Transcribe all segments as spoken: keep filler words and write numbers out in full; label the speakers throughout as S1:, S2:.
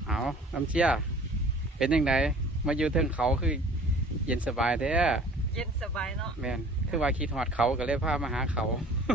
S1: เอาน้ำเชี่ยเป็นยังไงมาอยู่เทิงเขาคือเย็นสบายแท้
S2: เย็นสบายเนาะ
S1: แมนคือว่าคิดหอดเขาก็เลยพามาหาเขา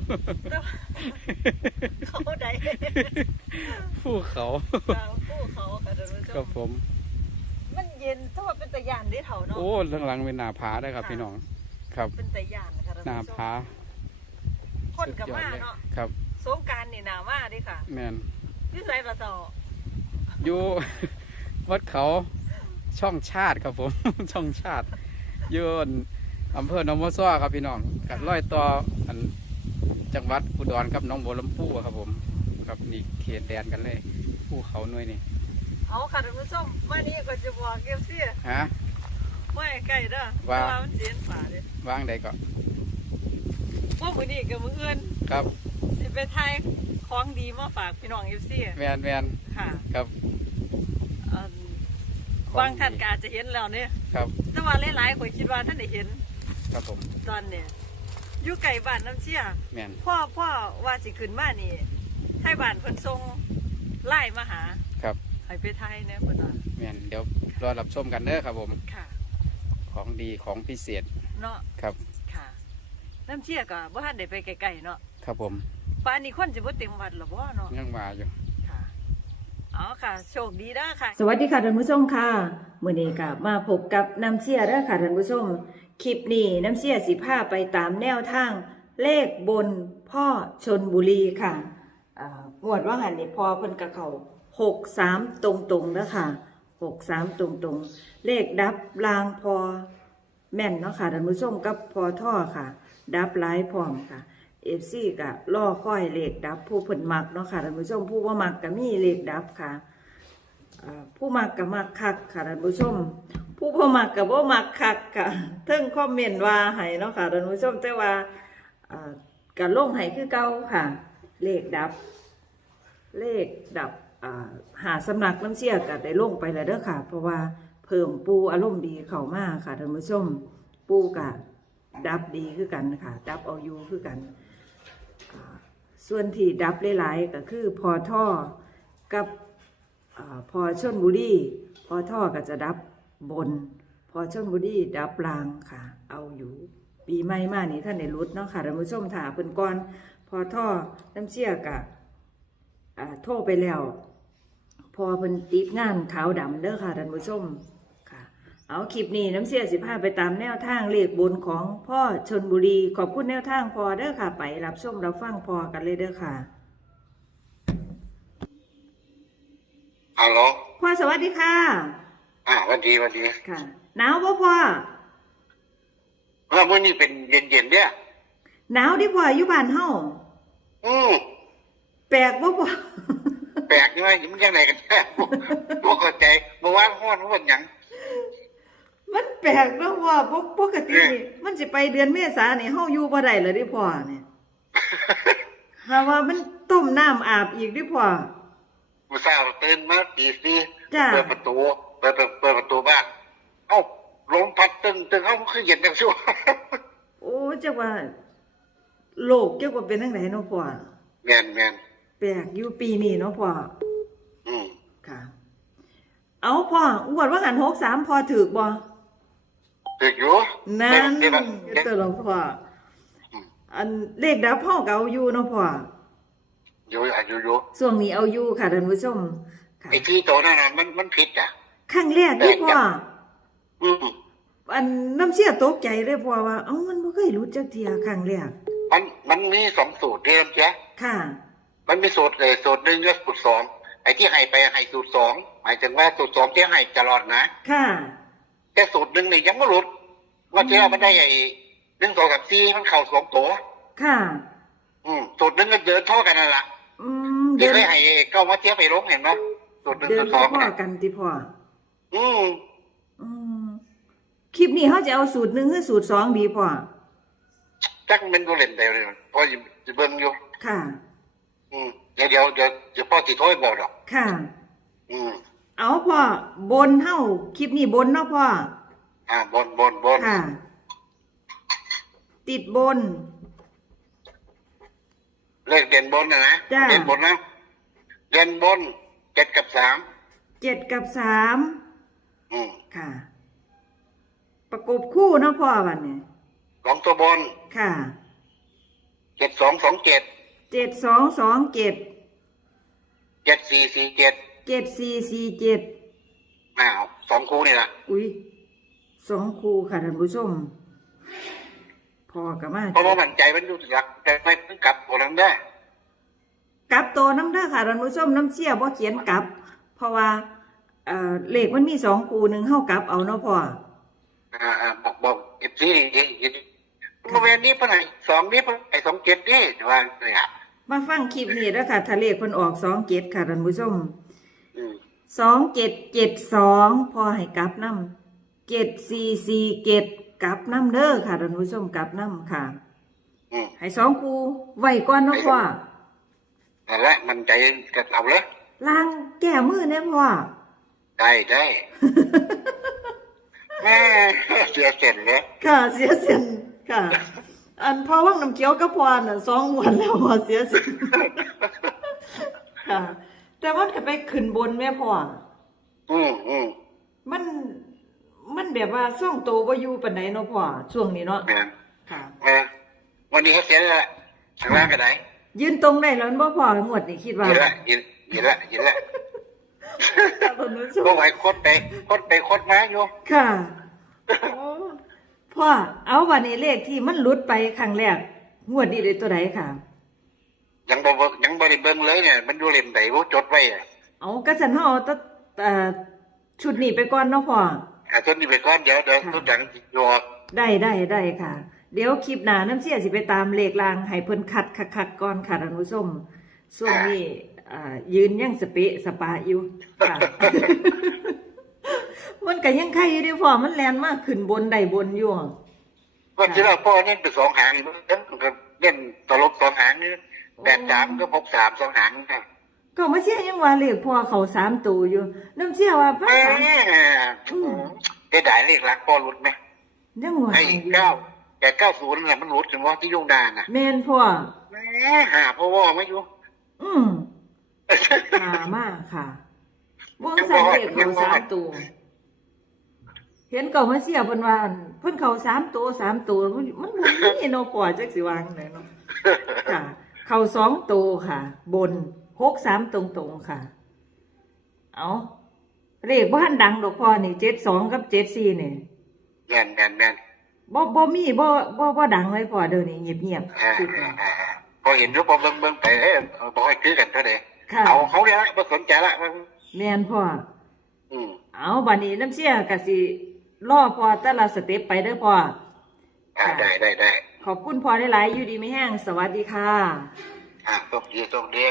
S2: เขาใด
S1: ผู้เขา
S2: ผู้เขาค่ะท่านผู้ชม
S1: ครับผม
S2: มันเย็นถ้าว่าเป็นตะยานได้เถ่าเนาะ
S1: โอ้ข้างหลังเป็นหน้าผาได้ครับพี่น้องครับ
S2: เป็นตะยานค่ะท่านผู้ชม
S1: หน้าผา
S2: คนกับมาเนาะ
S1: ครับ
S2: สงการนี่หนามาดิค่ะ
S1: แมน
S2: ที่ไรละต่อ
S1: อยู่วัดเขาช่องชาติครับผมช่องชาติอยู่อำเภอหนองบัวซ้อครับพี่น้องกัดร้อยต่ออันจังหวัดอุดรครับน้องบัวลำพูครับผมครับนี่เขตแดนกันเลยภูเขาหน่วยนี่
S2: เอาค่ะท่านผู้ชมมานี่ก็จะบอกเกี่ยวเสีย
S1: ฮะ
S2: ไม่ใกล้เด้อว่ามันเสียนป่าเลยว
S1: างใดก็
S2: พวกมือนี่กับมืออื่น
S1: ครับ
S2: สิไปไทยของดีมาฝากพี่น้องเอฟซี
S1: แมนแมน
S2: ค่ะ
S1: ครับ
S2: บางท่านก็อาจจะเห็นแล้วเนี่ย
S1: ครับ
S2: แต่ว่าหลายๆคนคิดว่าท่านได้เห็น
S1: ครับผม
S2: ตอนเนี่ยอยู่ไก่บ้านน้ำเชี่ย
S1: แมน
S2: พ่อพ่อว่าสิขึ้นมานี่ไทยบ้านเพิ่นทรงไล่มาหา
S1: ครับ
S2: ให้ไปไทยเนี่ยเพิ่นว่า
S1: แมนเดี๋ยวรอรับชมกันเด้อครับผม
S2: ค่ะ
S1: ของดีของพิเศษ
S2: เนาะ
S1: ครับ
S2: ค่ะน้ำเชี่ยก็บ่ทันได้ไปไกลๆเนาะ
S1: ครับผม
S2: ป่านนี้คนสิบ่เต็มวัดหรอบ่เนาะ
S1: ยังมาอยู่
S2: ค่ะอ๋อค่ะโชคดีนะค่ะ
S3: สวัสดีค่ะท่านผู้ชมค่ะมื้อนี้ก็มาพบกับน้ำเชี่ยเด้อค่ะท่านผู้ชมคลิปนี้น้ำเชี่ยสิพาไปตามแนวทางเลขบนพ่อชลบุรีค่ะอ่างวดว่าหันนี่พอเพิ่นกะเข้าหกสามตรงๆเด้อค่ะหกสามตรงๆเลขดับลางพอแม่นเนาะค่ะท่านผู้ชมกับพอท่อค่ะดับหลายพร้อมค่ะเอฟซีก็ล่อค่อยเลขดับผู้เพิ่นมักเนาะค่ะท่านผู้ชมผู้ว่ามักก็มีเลขดับค่ะผู้มักก็มักคักค่ะท่านผู้ชมผู้บ่มักก็บ่มักคักค่ะเทิงคอมเมนต์ว่าให้เนาะค่ะท่านผู้ชมแต่ว่าก็ลงให้คือเก่าค่ะเลขดับเลขดับหาสำนักน้ำเชี่ยก็ได้ลงไปแล้วเด้อค่ะเพราะว่าเพิ่มปูอารมณ์ดีเข้ามาค่ะท่านผู้ชมปูก็ดับดีคือกันค่ะดับเอาอยู่คือกันส่วนที่ดับหลายๆก็คือพอท่อกับพอชลบุรีพอท่อก็จะดับบนพอชลบุรีดับลางค่ะเอาอยู่ปีใหม่มานี่ท่านได้รุดเนาะค่ะท่านผู้ชมถามเพิ่นก่อนพอท่อน้ำเชี่ยกะโทรไปแล้วพอเพิ่นติดงานขาวดำเด้อค่ะท่านผู้ชมค่ะเอาคลิปนี้น้ำเชี่ยสิพาไปตามแนวทางเลขบนของพ่อชลบุรีขอบคุณแนวทางพอเด้อค่ะไปรับชมรับฟังพอกันเลยเด้อค่ะ
S4: ฮัลโหล
S3: พ่อสวัสดีค่ะ
S4: อ่าวันดีวันดี
S3: ค่ะหนาวป่ะพ่อ
S4: เมื่อวันนี้เป็นเย็นเย็นเนี่ย
S3: หนาวดิพ่ออยู่บ้านเฮา
S4: อืม
S3: แปลกป่ะพ่อ
S4: แปลกยังไงมันยังไงกันแท้พวกเข้าใจเมื่อวานห้อนห้อนหยัง
S3: มันแปลกเนาะพ่อปกตินี่มันสิไปเดือนเมษานี่เฮาอยู่บ่ได้เลยดิพ่อเนี่ยหาว่ามันต้มน้ำอาบอีกดิพ่อ
S4: มื้อเช้าตื่นมาตีสี่
S3: เ
S4: ปิดประตูเปิดเปิดประตูบ้านเอ้าลมพัดตึงตึงเอ้าคือเย็นจังซั่ว
S3: โอ้จักว่าโลกเกี่ยวกับเป็นจังไดเนาะพ่อ
S4: แม่นแม่น
S3: แปลกอยู่ปีนี้เนาะพ่อ
S4: อืม
S3: ค่ะเอาพ่องวดว่าหันหกสามพอถูกบ่
S4: ถูกอยู่
S3: นั่นตัวหลวงพ่ออันเลขดับพ่อก็เอาอยู่เนาะพ่อ
S4: อยู่อยู่อยู่
S3: ช่วงนี้เอาอยู่ค่ะท่านผู้ชม
S4: ไอ้ที่โตนั่นน่ะมันมันผิดอ่ะ
S3: ครั้งแรกที่พ่อ
S4: อืม
S3: อันน้ำเชี่ยตกใจเลยพ่อว่าเอ้ามันบ่เคยรู้จักเที่ยครั้งแรก
S4: มันมันมีสองสูตรเดิมจ้ะ
S3: ค่ะ
S4: มันมีสูตรเลยสูตรหนึ่งกับสูตรสองไอ้ที่ให้ไปให้สูตรสองหมายถึงว่าสูตรสองที่ให้ตลอดนะ
S3: ค่ะ
S4: แต่สูตรหนึ่งนี่ยังไม่หลุดว่าที่เราไม่ได้ไอ้หนึ่งสองกับสี่มันเข่าสองตัว
S3: ค่ะ
S4: อืมสูตรหนึ่งก็เดินท่อกันนั่นแหละ
S3: อืม
S4: ที่เคยให้เก้าวัดเทียบไปลงเห็นไหมสูตรหนึ่งสูตรสอง
S3: เดินท่อกันที่พ่อ
S4: อืม
S3: อืมคลิปนี้เขาจะเอาสูตรหนึ่งหรือสูตรสองดีพ่อ
S4: จักมันก็เล่นได้เลยพอจะเบิ่งอยู่
S3: ค่ะ
S4: อืมเดี๋ยวเดี๋ยวเดี๋ยวเดี๋ยวพ่อติโทรบอกดอก
S3: ค่ะ
S4: อืม
S3: เอาพ่อบนเฮ้าคลิปนี้บนเนาะพ่อ
S4: อ่าบนบนบน
S3: ค่ะติดบน
S4: เลขเด่นบนนะนะเด่นบนนะเด่นบนเจ็ดกับสาม
S3: เจ็ดกับสาม
S4: อืม
S3: ค่ะ ประกบคู่เนาะพ่อวันนี้
S4: สองตัวบน
S3: ค่ะ
S4: เจ็ดสองสองเจ็ด
S3: เจ็ดสองสองเจ็ด
S4: เจ็ดสี่สี่เจ็ด
S3: เจ็ดสี่สี่เจ็ด
S4: อ้าวสองคู่นี่แหละ
S3: อุ้ยสองคู่ค่ะท่านผู้ชมพ่อกับมา
S4: เพราะว่ามั่นใจมันอยู่หลักแต่ไม่เพิ่งกลับตัวนั้นได้
S3: กลับตัวน้ำเด้อค่ะท่านผู้ชมน้ำเชี่ยบ่เขียนกลับ เพราะว่าเอ่อเลขมันมีสองคู่หนึ่งเฮากลับเอาเนาะพ่อ
S4: อ่าอ่าบอกบอกเอฟซีดีดีเมื่อวานนี้เพิ่นให้สองนี้เพิ่นไอ้สองเจ็ดนี่ว่าเนี่ย
S3: มาฟังคลิปนี้เด้อค่ะถ้าเลขเพิ่นออกสองเจ็ดค่ะท่านผู้ชม
S4: อืม
S3: สองเจ็ดเจ็ดสองพอให้กลับน้ำเจ็ดสี่สี่เจ็ดกลับน้ำเด้อค่ะท่านผู้ชมกลับน้ำค่ะ
S4: อืม
S3: ให้สองคู่ไว้ก่อนเนาะพ่อ
S4: นั่นแหละมันใจกระเอาเลย
S3: ล้างแก้มือแน่พ่อ
S4: ได้ได้ แม่เสียเสร็จเลย
S3: ค่ะเสียเสียนค่ะ อันพ่อว่างน้ำเกี๊ยวกับพ่อน่ะสองวันแล้วพ่อเสียเสียนค่ะ แต่ว่าก็ไปขึ้นบนแม่พ่อ
S4: อืมอืม
S3: มันมันแบบว่าส่องโตวบ่อยู่ปานใดเนาะพ่อช่วงนี้เนาะ
S4: แม่น
S3: ค่ะ
S4: แม่วันนี้เขาเสียแล้วล่ะข้างล่างก็ได้
S3: ยืนตรงได้แล้วบ่พ่องวดนี่คิดว่า
S4: ยินละยินยินละยินละ
S3: ค่ะท่านผู้ชม
S4: ก็ไหวโคตรไปโคตรไปโคตรมาอยู่
S3: ค่ะโอ้พ่อเอาวันนี้เลขที่มันหลุดไปครั้งแรกงวดนี้เลยตัวใดค่ะ
S4: ยังบ่เบิ่งยังบ่ได้เบิ่งเลยเนี่ยมันอยู่เล่มไหนบ่จดไว้อะ
S3: เอากระสันเฮาเอาแตเอ่อชุดนี้ไปก่อนเนาะพ่อ
S4: อ่ะต้นนี้ไปก่อนเดี๋ยวเดี๋ยว
S3: ค่ะ
S4: ต้นหลังสิอยู่ออก
S3: ได้ได้ได้ค่ะ เดี๋ยวคลิปหน้าน้ำเสียสิไปตามเลขลางให้เพิ่นคัดคักๆก่อนค่ะท่านผู้ชมช่วงนี้อ่ายืนยังสเปะสปาอยู่ค่ะ มันก็ยังไข่อยู่เด้อพ่อมันแล่นมากขึ้นบนได้บนอยู่
S4: วันที่เราพ่อเน้นไปสองหางนี่มันก็เน้นตลบสองหางนี่แปดสามก็หกสามสองหางนะ
S3: ก็มาเสียยังว่าเลขพ่อเขาสามตัวอยู่น้ำเสียว่าพระ
S4: แม่
S3: สาม
S4: ได้ได้เลขหลักพ่อหลุดไหม
S3: ยังว่า
S4: ไอ้
S3: อยู่
S4: เก้าแต่เก้าศูนย์น่ะมันหลุดถึงว่าที่ยุ่งดานอ่ะ
S3: แม่นพ่อ
S4: แม่หาพ่อว่าไม่อยู่
S3: อืมหามากค่ะวงสันเลขเขาสามตัว เห็นก็มาเสียเพิ่นว่าอั่นเพิ่นเขาสามตัวสามตัวมันมันบ่มีเนาะพ่อจักสิวางไหนเนาะค่ะ เขาสองตัวค่ะ บนหกสามตรงๆค่ะ เอาเลขบ้านดังดอกพ่อนี่เจ็ดสองกับเจ็ดสี่นี่
S4: แม่นแม่นแม่น
S3: บ่บ่มีบ่บ่บ่ดังเลยพ่อเดี๋ยวนี้เงียบ
S4: อ่า
S3: ๆสุด
S4: อ่า
S3: แล้ว
S4: อ่าอ่าพอเห็นรูปพอเบิ่งเบิ่งไปเอ้ยเอาบอกให้คือกันเท่าไหร่
S3: ค่ะ
S4: เอาเขาเนี่ยละไม่สนใจละมัน
S3: แม่นพ่อ
S4: อืม
S3: เอาบัดนี้น้ำเชี่ยก็สิรอพ่อแต่ละสเต็ปไปเด้อพ่อ
S4: อ่าได้ได้ได้
S3: ขอบคุณพ่อหลายๆอยู่ดีไม่แห้งสวัสดีค่ะ
S4: อ่าโชคดีโชคดี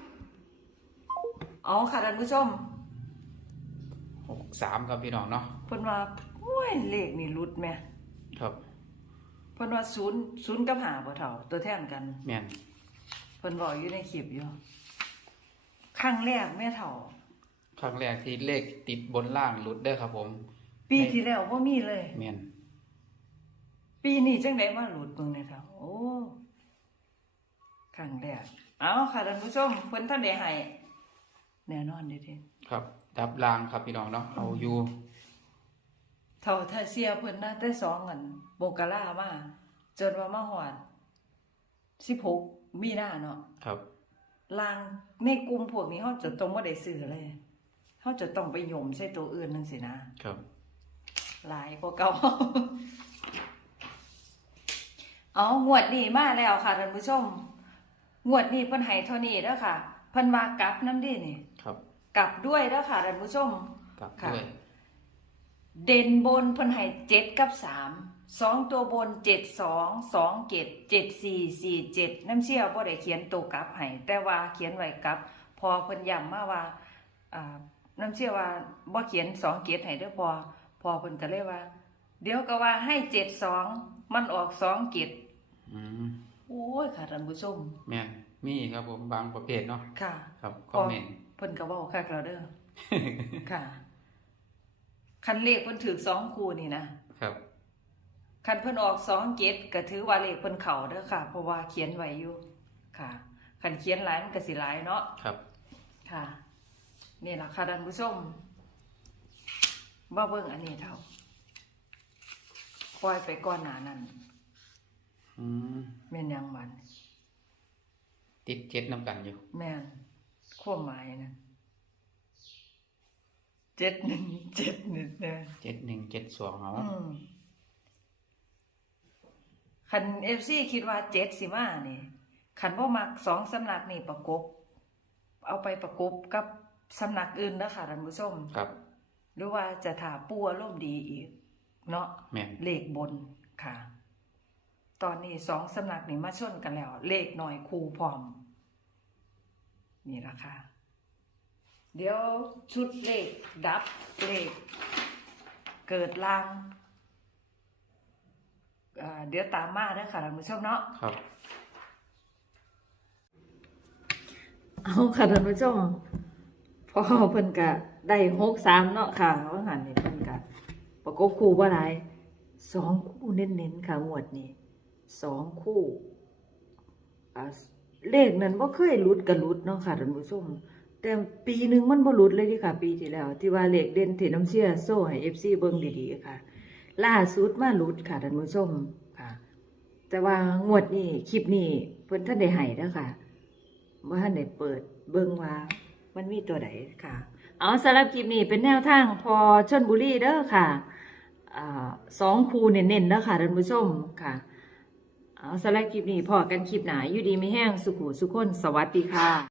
S3: อ๋อค่ะท่านผู้ชม
S1: หกสามครับพี่น้องเนาะ
S3: เพิ่นว่าโอ้ยเลขนี่หลุดแม่
S1: ครับ
S3: เพิ่นว่าศูนย์ศูนย์กับหาบ่เท่าตัวแทนกัน
S1: แม่น
S3: เพิ่นบอกอยู่ในคลิปอยู่ครั้งแรกแม่เฒ่า
S1: ครั้งแรกที่เลขติดบนล่างหลุดเด้อครับผม
S3: ปีที่แล้วบ่มีเลย
S1: แม่น
S3: ปีนี้จังได๋มาหลุดเบิ่งแน่เฒ่าโอ้ครั้งแรกเอาค่ะท่านผู้ชมเพิ่นท่านได้ให้แน่นอนเด้อ
S1: ครับดับล่างครับพี่น้องเนาะเอาอยู่
S3: เท่าถ้าเสียเพิ่นนะแต่สองอันโบกะลามาจนว่ามาฮอดสิบหกมีนาเนาะ
S1: ครับ
S3: ลางในกลุ่มพวกนี้เฮาจะต้องบ่ได้ซื้อเลยเฮาจะต้องไปโยมใส่ตัวอื่นจังซี่นะครับ หลายกว่าเก่า เอางวดนี้มาแล้วค่ะท่านผู้ชมงวดนี้เพิ่นให้เท่านี้เด้อค่ะเพิ่นว่ากลับนำดินี่
S1: ครับ
S3: กลับด้วยเด้อค่ะท่านผู้ชม
S1: กลับ
S3: ค่ะ
S1: ด้วย
S3: เด่นบนเพิ่นให้เจ็ดกับสามสองตัวบนเจ็ดสองสองเจ็ดเจ็ดสี่สี่เจ็ดน้ำเชี่ยวบ่ได้เขียนตัวกลับให้แต่ว่าเขียนไว้กลับ พอเพิ่นย้ำมาว่าอ่าน้ำเชี่ยวว่าบ่เขียนสองเจ็ดให้เด้อพอพอเพิ่นก็เลยว่า เดี๋ยวก็ว่าให้เจ็ดสองมันออกสองเจ็ด
S1: อืม
S3: โอ้ยค่ะท่านผู้ชม
S1: แม่นมีครับผมบางประเภทเนาะ
S3: ค่ะ
S1: ครับค
S3: พ
S1: อ
S3: อ
S1: มเมนต์
S3: เพิ่นก็เว้าคักแล้วเด้อ ค่ะคันเลขเพิ่นถือสองคู่นี่นะครับ คันเพิ่นออกสองเจ็ดก็ถือว่าเลขเพิ่นเข้าเด้อค่ะ เพราะว่าเขียนไว้อยู่ค่ะคันเขียนหลายมันก็สิหลายเนาะ
S1: ครับ
S3: ค่ะนี่ล่ะค่ะท่านผู้ชมบ่เบิ่งอันนี้เท่าปล่อยไปก่อนหน้านั้น
S1: อืม
S3: แม่นยังมัน
S1: ติดเจ็ดน้ำกันอยู่
S3: แม่นความหมายนั่นเจ็ดหนึ่งเจ็ดหนึ่งแม่น
S1: เจ็ดหนึ่งเจ็ดสองเอา
S3: อืมคัน เอฟ ซี คิดว่าเจ็ดสิมานี่คันบ่มักสองสำนักนี่ประกบ เอาไปประกบกับสำนักอื่นเด้อค่ะท่านผู้ชม
S1: ครับ
S3: หรือว่าจะถาปัวร่มณ์ดีอีก เนาะ
S1: แม่น
S3: เลขบนค่ะ ตอนนี้สองสำนักนี่มาชนกันแล้ว เลขหน่อยคู่พร้อม นี่ละค่ะ เดี๋ยวชุดเลขดับเลขเกิดล่างเอ่อเดี๋ยวตามมาเด้อค่ะท่านผู้ชมเนาะ
S1: ครับ
S3: เอาค่ะท่านผู้ชมพอเพิ่นก็ได้หกสามเนาะค่ะว่าหันนี่เพิ่นก็ประกบคู่บ่หลายสองคู่เน้นๆค่ะงวดนี้สองคู่อ่าเลขนั้นบ่เคยหลุดก็หลุดเนาะค่ะท่านผู้ชมแต่ปีหนึงมันบ่หลุดเลยเดิค่ะ ปีที่แล้ว ที่ว่าเลขเด่นที่น้ำเชื่อโซ่ให้ เอฟ ซี เบิ่งดีๆค่ะ ล่าสุดมาหลุดค่ะท่านผู้ชมค่ะ แต่ว่างวดนี้คลิปนี้เพิ่นท่านได้ให้เด้อค่ะบ่ทันได้เปิดเบิ่งว่ามันมีตัวใดค่ะ เอาสำหรับคลิปนี้เป็นแนวทางพอชลบุรีเด้อค่ะอ่าสองคู่เน้นๆเด้อค่ะท่านผู้ชมค่ะ เอาสำหรับคลิปนี้พอกันคลิปหน้าอยู่ดีมีแห้งสุขุสุขคนสวัสดีค่ะ